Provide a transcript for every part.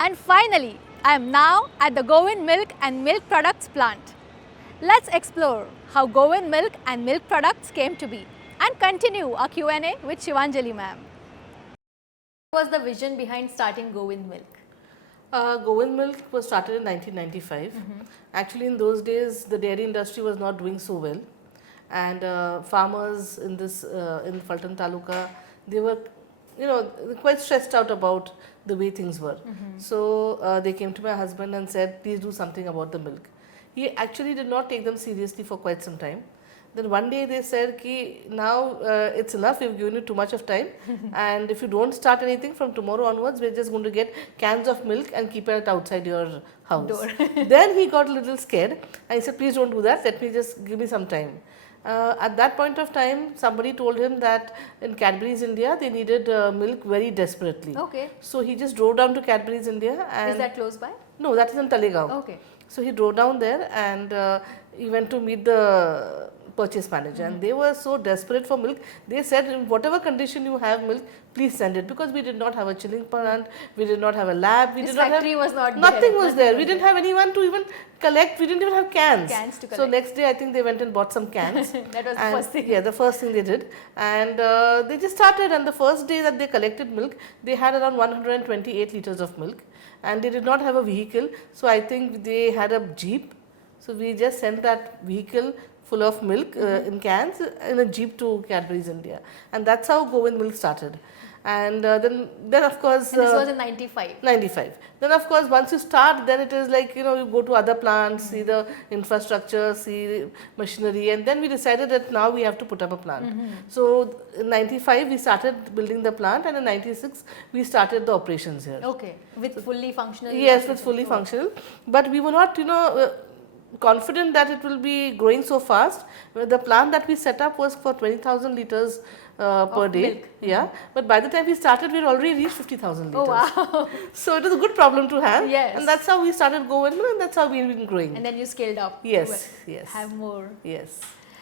And finally, I am now at the Goen Milk and Milk Products plant. Let's explore how Goen Milk and Milk Products came to be and continue our Q&A with Shivanjali ma'am. What was the vision behind starting Goen Milk? Govind Milk was started in 1995. Actually, in those days, the dairy industry was not doing so well, and farmers in this in Faltan Taluka, they were, quite stressed out about the way things were. So they came to my husband and said, "Please do something about the milk." He actually did not take them seriously for quite some time. Then one day they said, Ki, now it's enough, we've given you too much of time and if you don't start anything from tomorrow onwards, we're just going to get cans of milk and keep it outside your house. Then he got a little scared and he said, please don't do that, let me just give me some time. At that point of time, somebody told him that in Cadbury's India, they needed milk very desperately. Okay. So he just drove down to Cadbury's India. And is that close by? No, that is in Talegaon. Okay. So he drove down there and he went to meet the purchase manager and they were so desperate for milk. They said, in whatever condition you have milk, please send it, because we did not have a chilling plant, we did not have a lab, we this did not factory have, was not nothing there. was there. We didn't have anyone to even collect, we didn't even have cans. Cans to collect. So next day I think they went and bought some cans. That was the first thing. Yeah, the first thing they did. And they just started, and the first day that they collected milk, they had around 128 liters of milk and they did not have a vehicle. So I think they had a jeep. So we just sent that vehicle full of milk in cans in a jeep to Cadbury's India, and that's how Goen Milk started. And then of course, and this was in 95. 95. Then of course, once you start, then it is like, you go to other plants, see the infrastructure, see the machinery, and then we decided that now we have to put up a plant. So in 95 we started building the plant, and in 96 we started the operations here. Okay, with fully functional. Yes, with fully functional, but we were not, confident that it will be growing so fast. The plant that we set up was for 20,000 liters per day. Milk. Yeah, but by the time we started, we had already reached 50,000 liters. Oh wow! So it is a good problem to have. Yes. And that's how we started Goen Milk, and that's how we've been growing. And then you scaled up. Yes, yes. Have more. Yes.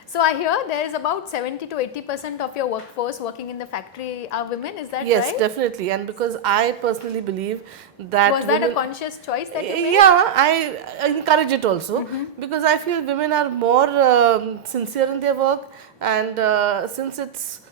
So I hear there is about 70 to 80% of your workforce working in the factory are women. Is that right? Yes, definitely. And because I personally believe that was that a conscious choice that you made? Yeah, I encourage it also because I feel women are more sincere in their work, and since it's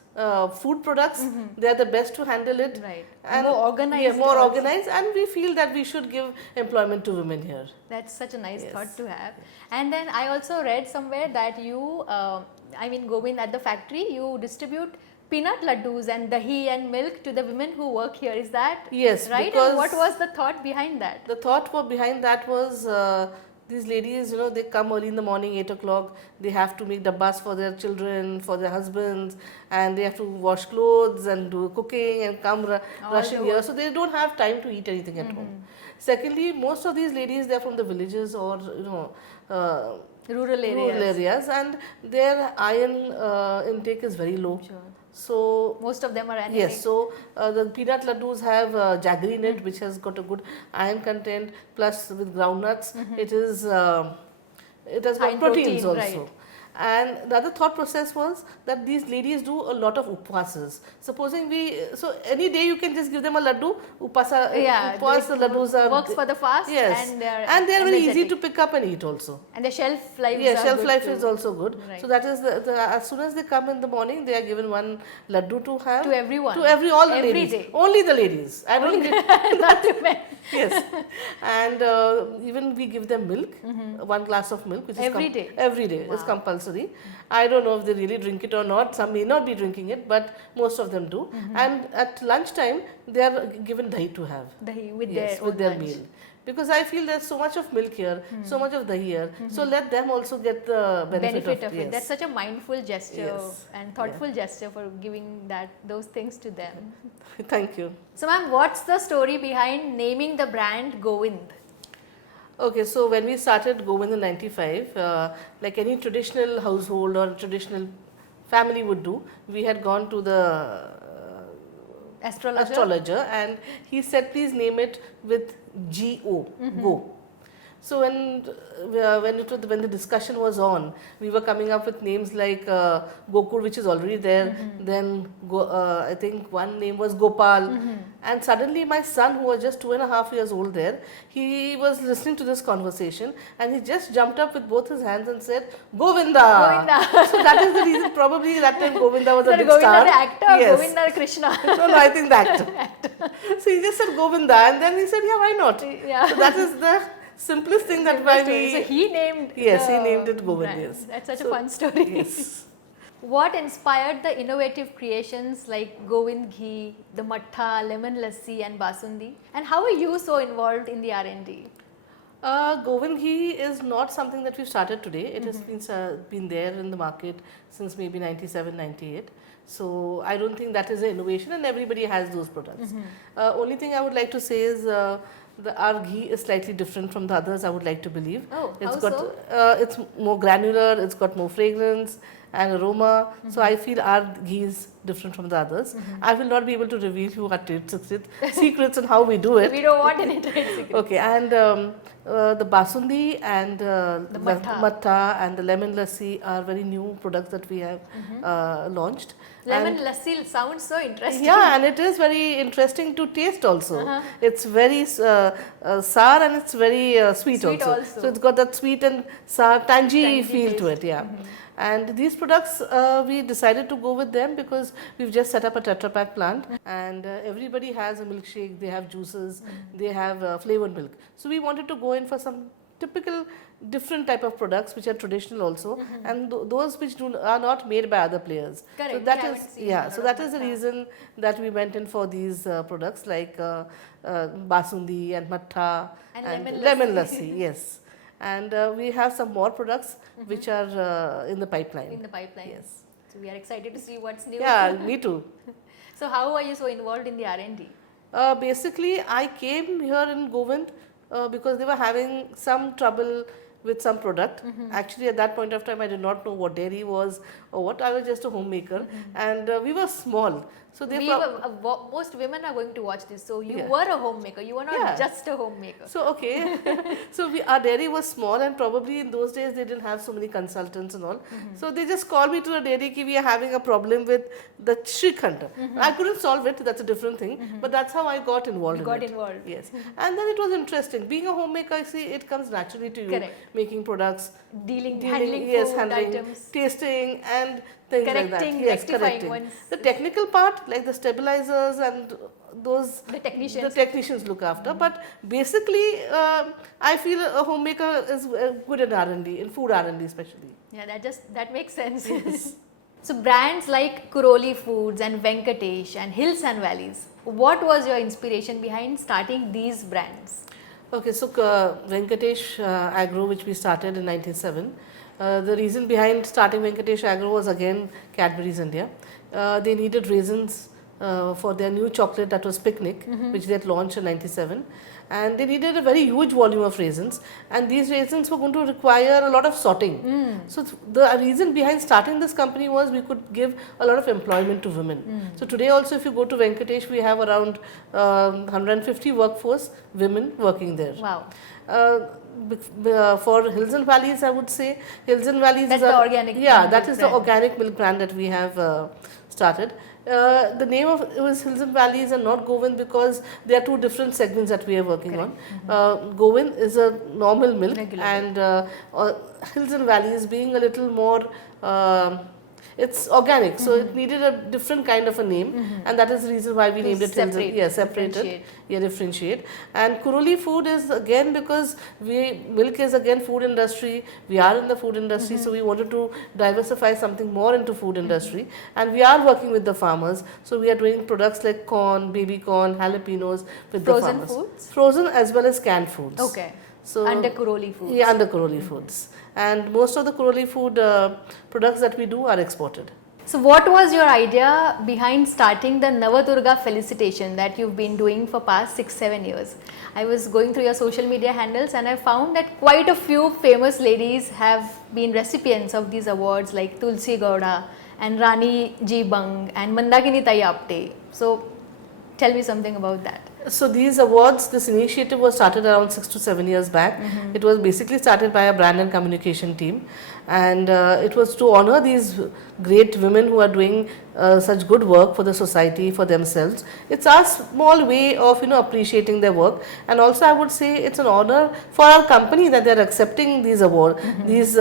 food products, they are the best to handle it. Right. And more organized. Yeah, more also. organized, and we feel that we should give employment to women here. That's such a nice thought to have. And then I also read somewhere that you, Govind, at the factory, you distribute peanut laddus and dahi and milk to the women who work here. Is that Yes, right? because And what was the thought behind that? The thought behind that was these ladies, they come early in the morning, 8 o'clock, they have to make dabbas for their children, for their husbands, and they have to wash clothes and do cooking and come rushing here. So they don't have time to eat anything at home. Secondly, most of these ladies, they are from the villages or, Rural rural areas, and their iron intake is very low. Sure. So Most of them are anemic. yes, so the peanut laddus have jaggery in it, which has got a good iron content. Plus, with groundnuts, it has got proteins also. Right. And the other thought process was that these ladies do a lot of upasas. Supposing so any day you can just give them a laddu, upasa, upas, the laddus are works for the fast. Yes, and they are very easy to pick up and eat also. And the shelf life. Shelf life is also good. Right. So that is as soon as they come in the morning, they are given one laddu to have. To everyone. To all the Every ladies. day. Only the ladies. I don't get not to men. Yes, and even we give them milk, 1 glass of milk, which is Every day? Every day, it's compulsory. I don't know if they really drink it or not. Some may not be drinking it, but most of them do. And at lunchtime, they are given dahi to have. Dahi with with their their meal. Because I feel there's so much of milk here, so much of dahi here. So let them also get the benefit of it. That's such a mindful gesture and thoughtful gesture for giving those things to them. Thank you. So ma'am, what's the story behind naming the brand Govind? Okay, so when we started Govind in 95, like any traditional household or traditional family would do, we had gone to the astrologer, and he said, please name it with Go, Go. So when the discussion was on, we were coming up with names like Gokur, which is already there. Then I think one name was Gopal, and suddenly my son, who was just 2.5 years old there, he was listening to this conversation, and he just jumped up with both his hands and said, Govinda. Govinda. So that is the reason. Probably that time Govinda was a big Govinda star. the actor, Yes. Govinda Krishna. No, I think the actor. So he just said Govinda, and then he said, yeah, why not? Yeah. So that is the simplest thing that why we. So he named. Yes, he the named it Govind. brand. Yes, That's such a fun story. Yes. What inspired the innovative creations like Govind ghee, the mattha, lemon lassi, and basundi? And how are you so involved in the R&D? Govind ghee is not something that we started today. It has been there in the market since maybe 97, 98. So I don't think that is an innovation, and everybody has those products. Only thing I would like to say is our ghee is slightly different from the others. I would like to believe. Oh, It's how got so? it's more granular. It's got more fragrance and aroma. So I feel our ghee is different from the others. I will not be able to reveal you our trade secrets on how we do it. We don't want any trade secrets. Okay, and the basundi and the mattha and the lemon lassi are very new products that we have launched. Lemon lassi sounds so interesting. Yeah, and it is very interesting to taste also. It's very sour and it's very sweet also. So it's got that sweet and sour, tangy feel to it. Yeah. And these products, we decided to go with them because we've just set up a Tetra Pak plant, and everybody has a milkshake, they have juices, they have flavored milk. So we wanted to go in for some typical different type of products which are traditional also, and those which are not made by other players. Correct. So that is so that is the reason that we went in for these products like basundi and mattha and lemon lassi. Yes. And we have some more products which are in the pipeline. In the pipeline. Yes. So we are excited to see what's new. Yeah, me too. So how are you so involved in the R&D? Basically, I came here in Govind because they were having some trouble with some product. Actually, at that point of time, I did not know what dairy was or what. I was just a homemaker, and we were small. So they most women are going to watch this. So you were a homemaker. You were not just a homemaker. So okay, so our dairy was small, and probably in those days they didn't have so many consultants and all. So they just called me to a dairy ki we are having a problem with the Shrikhand. I couldn't solve it. That's a different thing. But that's how I got involved. Yes, and then it was interesting. Being a homemaker, see, it comes naturally to you. Correct. Making products, handling food items, tasting, and things like that. Yes, correcting. The technical part, like the stabilizers and those, the technicians look after. But basically, I feel a homemaker is good in R&D, in food R&D especially. Yeah, that makes sense. Yes. So brands like Kuroli Foods and Venkatesh and Hills and Valleys, what was your inspiration behind starting these brands? Okay, so Venkatesh Agro, which we started in 1997, the reason behind starting Venkatesh Agro was again Cadbury's India. They needed raisins for their new chocolate that was Picnic, which they had launched in 97, and they needed a very huge volume of raisins, and these raisins were going to require a lot of sorting. So the reason behind starting this company was we could give a lot of employment to women. So today also, if you go to Venkatesh, we have around 150 workforce women working there. Wow. For Hills and Valleys, I would say Hills and Valleys is the organic. Yeah, that is the organic milk brand that we have started. The name of it was Hills and Valleys and not Govind because there are two different segments that we are working on. Govind is a normal milk, and Hills and Valleys being a little more it's organic, so it needed a different kind of a name, and that is the reason why we named it separated, differentiate. And Kuroli Food is again because milk is again food industry. We are in the food industry, so we wanted to diversify something more into food industry, and we are working with the farmers. So we are doing products like corn, baby corn, jalapenos with the farmers. Frozen foods? Frozen as well as canned foods. Okay. So under Kuroli Foods. Yeah, under Kuroli Foods. And most of the Kuroli food products that we do are exported. So what was your idea behind starting the Navaratri Felicitation that you've been doing for past 6-7 years? I was going through your social media handles and I found that quite a few famous ladies have been recipients of these awards like Tulsi Gowda and Rani G. Bang and Mandakini Tai Apte. So tell me something about that. So these awards, this initiative was started around 6 to 7 years back. It was basically started by a brand and communication team, and it was to honor these great women who are doing such good work for the society, for themselves. It's our small way of appreciating their work, and also I would say it's an honor for our company that they are accepting these awards, these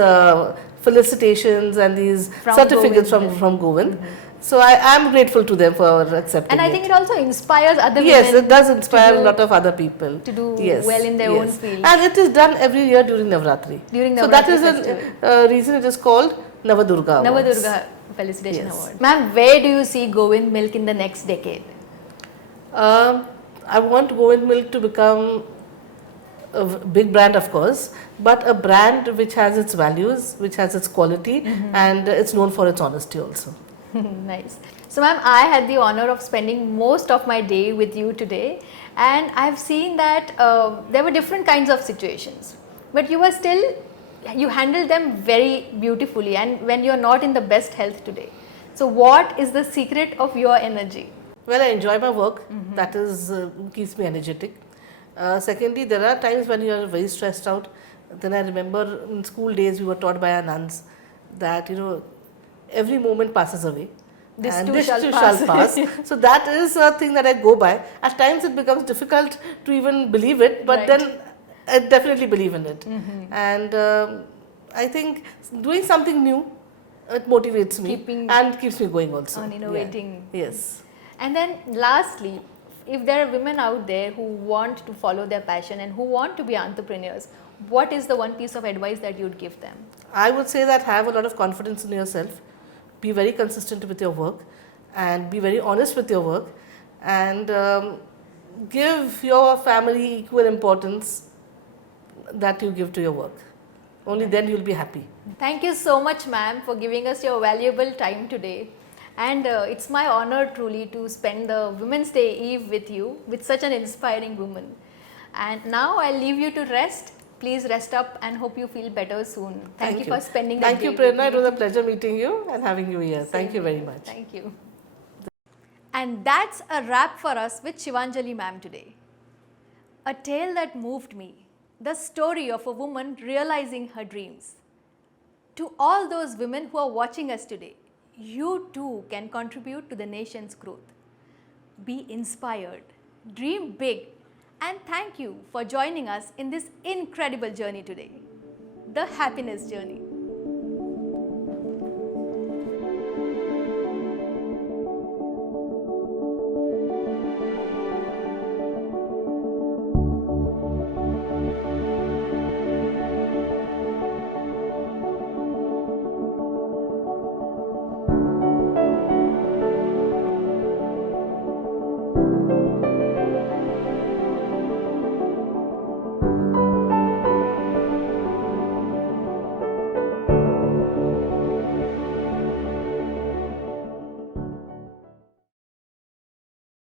felicitations and these From certificates Govind. from Govind. So I am grateful to them for accepting And I it. think it also inspires other Yes, women it does inspire to a do- lot of other people to do Yes, well in their own yes. field. And it is done every year during Navaratri. During So that Navaratri is festival. the reason it is called Navadurga Awards. Navadurga Felicitation Yes. Award. Ma'am, where do you see Govind Milk in the next decade? I want Goen Milk to become a big brand, of course, but a brand which has its values, which has its quality, and it's known for its honesty also. Nice. So ma'am, I had the honor of spending most of my day with you today, and I've seen that there were different kinds of situations, but you handled them very beautifully, and when you're not in the best health today. So what is the secret of your energy? Well, I enjoy my work. That is keeps me energetic. Secondly, there are times when you are very stressed out. Then I remember in school days we were taught by our nuns that every moment passes away. This And too this shall too pass. shall pass. So that is a thing that I go by. At times it becomes difficult to even believe it, but Right. then I definitely believe in it. And I think doing something new, it motivates me Keeping and keeps me going also. on innovating. Yeah. Yes. And then lastly, if there are women out there who want to follow their passion and who want to be entrepreneurs, what is the one piece of advice that you'd give them? I would say that have a lot of confidence in yourself, be very consistent with your work, and be very honest with your work, and give your family equal importance that you give to your work. Only then you'll be happy. Thank you so much, ma'am, for giving us your valuable time today. And it's my honor truly to spend the Women's Day Eve with you, with such an inspiring woman. And now I'll leave you to rest. Please rest up and hope you feel better soon. Thank you for spending the day Thank you, with Prerna. me. It was a pleasure meeting you and having you here. Thank you very much. Thank you. And that's a wrap for us with Shivanjali ma'am today. A tale that moved me, the story of a woman realizing her dreams. To all those women who are watching us today, you too can contribute to the nation's growth. Be inspired, dream big, and thank you for joining us in this incredible journey today, the happiness journey.